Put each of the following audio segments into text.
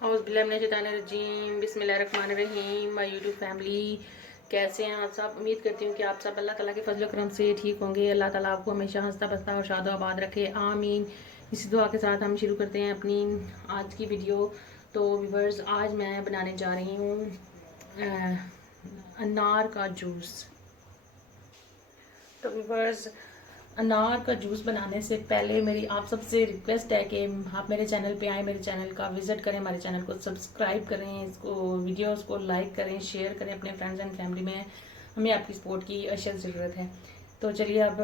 औज़ुबिल्लाहिमिनश्शैतानिर्रजीम बिस्मिल्लाहिर्रहमानिर्रहीम। My YouTube family, कैसे हैं आप सब? उम्मीद करती हूँ कि आप सब अल्लाह ताला के फजल करम से ठीक होंगे। अल्लाह ताला आपको हमेशा हंसता बसता और शादो आबाद रखे, आमीन। इसी दुआ के साथ हम शुरू करते हैं अपनी आज की वीडियो। तो व्यूअर्स, आज मैं बनाने जा रही हूँ अनार का जूस। तो व्यूअर्स, अनार का जूस बनाने से पहले मेरी आप सबसे रिक्वेस्ट है कि आप मेरे चैनल पे आएँ, मेरे चैनल का विज़िट करें, हमारे चैनल को सब्सक्राइब करें, इसको वीडियोस को लाइक करें, शेयर करें अपने फ्रेंड्स एंड फैमिली में। हमें आपकी सपोर्ट की अशद ज़रूरत है। तो चलिए, अब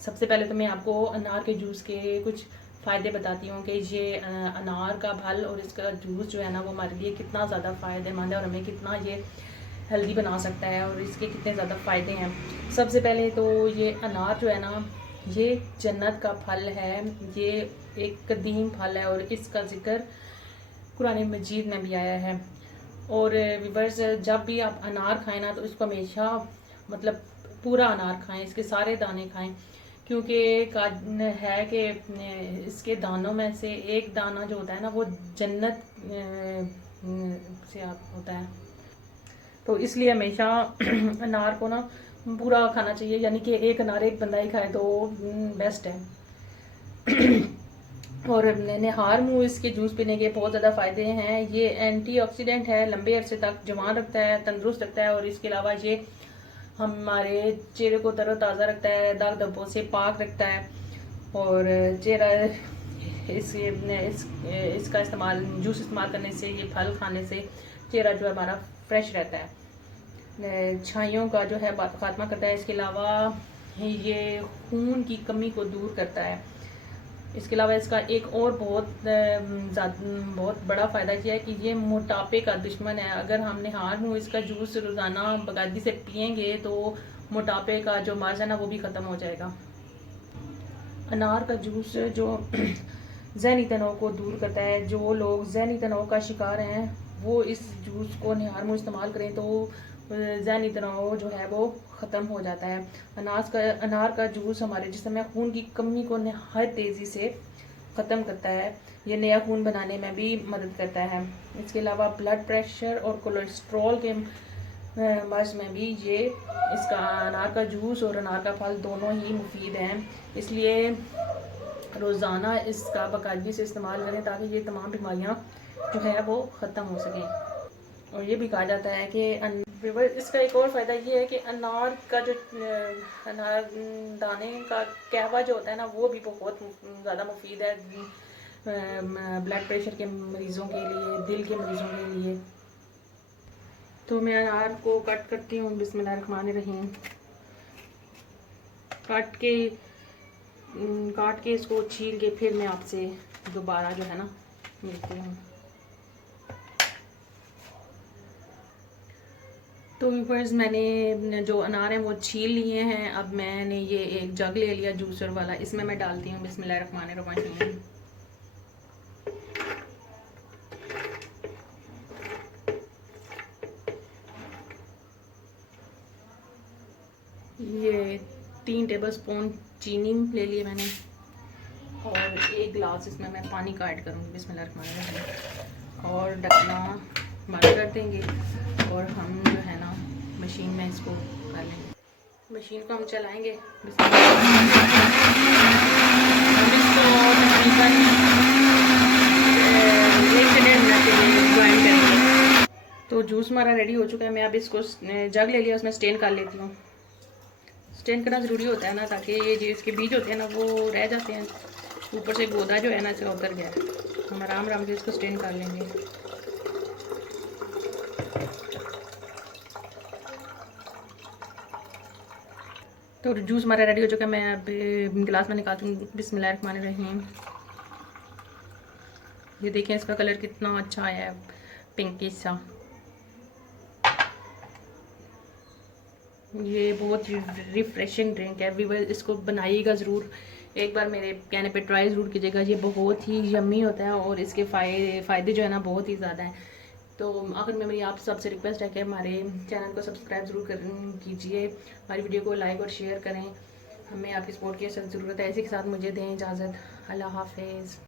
सबसे पहले तो मैं आपको अनार के जूस के कुछ फ़ायदे बताती हूँ कि ये अनार का फल और इसका जूस जो है ना, वो हमारे लिए कितना ज़्यादा फ़ायदेमंद है और हमें कितना ये हेल्दी बना सकता है और इसके कितने ज़्यादा फ़ायदे हैं। सबसे पहले तो ये अनार जो है ना, ये जन्नत का फल है। ये एक कदीम फल है और इसका जिक्र कुरान मजीद में भी आया है। और व्यूअर्स, जब भी आप अनार खाएं ना, तो इसको हमेशा मतलब पूरा अनार खाएं, इसके सारे दाने खाएं, क्योंकि है कि इसके दानों में से एक दाना जो होता है ना, वो जन्नत से आप होता है। तो इसलिए हमेशा अनार को ना पूरा खाना चाहिए, यानी कि एक अनार एक बंदा ही खाए तो बेस्ट है। और निहार मुँह इसके जूस पीने के बहुत ज़्यादा फ़ायदे हैं। ये एंटीऑक्सीडेंट है, लंबे अरसे तक जवान रखता है, तंदुरुस्त रखता है। और इसके अलावा ये हमारे चेहरे को तरोताज़ा रखता है, दाग धब्बों से पाक रखता है। और चेहरा इसका इस्तेमाल, जूस इस्तेमाल करने से, ये फल खाने से चेहरा जो है हमारा फ्रेश रहता है, छाइयों का जो है खात्मा करता है। इसके अलावा ये खून की कमी को दूर करता है। इसके अलावा इसका एक और बहुत बड़ा फ़ायदा यह है कि ये मोटापे का दुश्मन है। अगर हम निहार मुँह इसका जूस रोज़ाना बाकायदगी से पियेंगे तो मोटापे का जो मर्ज़ है ना, वो भी ख़त्म हो जाएगा। अनार का जूस जो ज़हनी तनाव को दूर करता है, जो लोग ज़हनी तनाव का शिकार हैं वो इस जूस को निहार मुँह इस्तेमाल करें तो ज़हनी तनाव जो है वो ख़त्म हो जाता है। अनार का जूस हमारे जिस्म में खून की कमी को नहायत तेज़ी से ख़त्म करता है। ये नया खून बनाने में भी मदद करता है। इसके अलावा ब्लड प्रेशर और कोलेस्ट्रॉल के मर्ज़ में भी ये इसका अनार का जूस और अनार का फल दोनों ही मुफीद हैं। इसलिए रोज़ाना इसका बाकायदगी से इस्तेमाल करें ताकि ये तमाम बीमारियाँ जो है वो ख़त्म हो सकें। और ये भी कहा जाता है कि इसका एक और फ़ायदा ये है कि अनार का जो अनार दाने का कहवा जो होता है ना, वो भी बहुत ज़्यादा मुफीद है ब्लड प्रेशर के मरीज़ों के लिए, दिल के मरीज़ों के लिए। तो मैं अनार को कट करती हूँ। बिस्मिल्लाहिर्रहमानिर्रहीम। काट के इसको छील के फिर मैं आपसे दोबारा जो है ना मिलती हूँ। तो व्यूअर्स, मैंने जो अनार हैं वो छील लिए हैं। अब मैंने ये एक जग ले लिया जूसर वाला, इसमें मैं डालती हूँ बिस्मिल्लाहिर्रहमानिर्रहीम। ये 3 टेबलस्पून चीनी ले लिए मैंने और 1 गिलास इसमें मैं पानी का ऐड करूँगी बिस्मिल्लाहिर्रहमानिर्रहीम। और ढकना बंद कर देंगे और हम जो है ना मशीन में इसको कर लेंगे। मशीन को हम चलाएंगे। हम इसको तकरीबन 1 से 1.5 मिनट के लिए बॉइल करेंगे। तो जूस हमारा रेडी हो चुका है। मैं अब इसको जग ले लिया, उसमें स्टेन कर लेती हूँ। स्टेन करना ज़रूरी होता है ना, ताकि ये जो इसके बीज होते हैं ना वो रह जाते हैं। ऊपर से गोदा जो है ना इसका उतर गया है। हम आराम आराम से इसको स्टेन कर लेंगे। तो जूस हमारा रेडी हो चुका है। मैं अब गिलास में निकालती हूँ बिस्मिल्लाहिर्रहमानिर्रहीम। ये देखें, इसका कलर कितना अच्छा आया है, पिंकिश सा। ये बहुत रिफ्रेशिंग ड्रिंक है। व्यूअर्स, इसको बनाइएगा ज़रूर, एक बार मेरे कहने पे ट्राई ज़रूर कीजिएगा। ये बहुत ही यम्मी होता है और इसके फ़ायदे जो है ना बहुत ही ज़्यादा हैं। तो आखिर में मेरी आप सबसे रिक्वेस्ट है कि हमारे चैनल को सब्सक्राइब ज़रूर कीजिए, हमारी वीडियो को लाइक और शेयर करें। हमें आपकी सपोर्ट की ज़रूरत है। इसी के साथ मुझे दें इजाज़त। अल्लाह हाफिज़।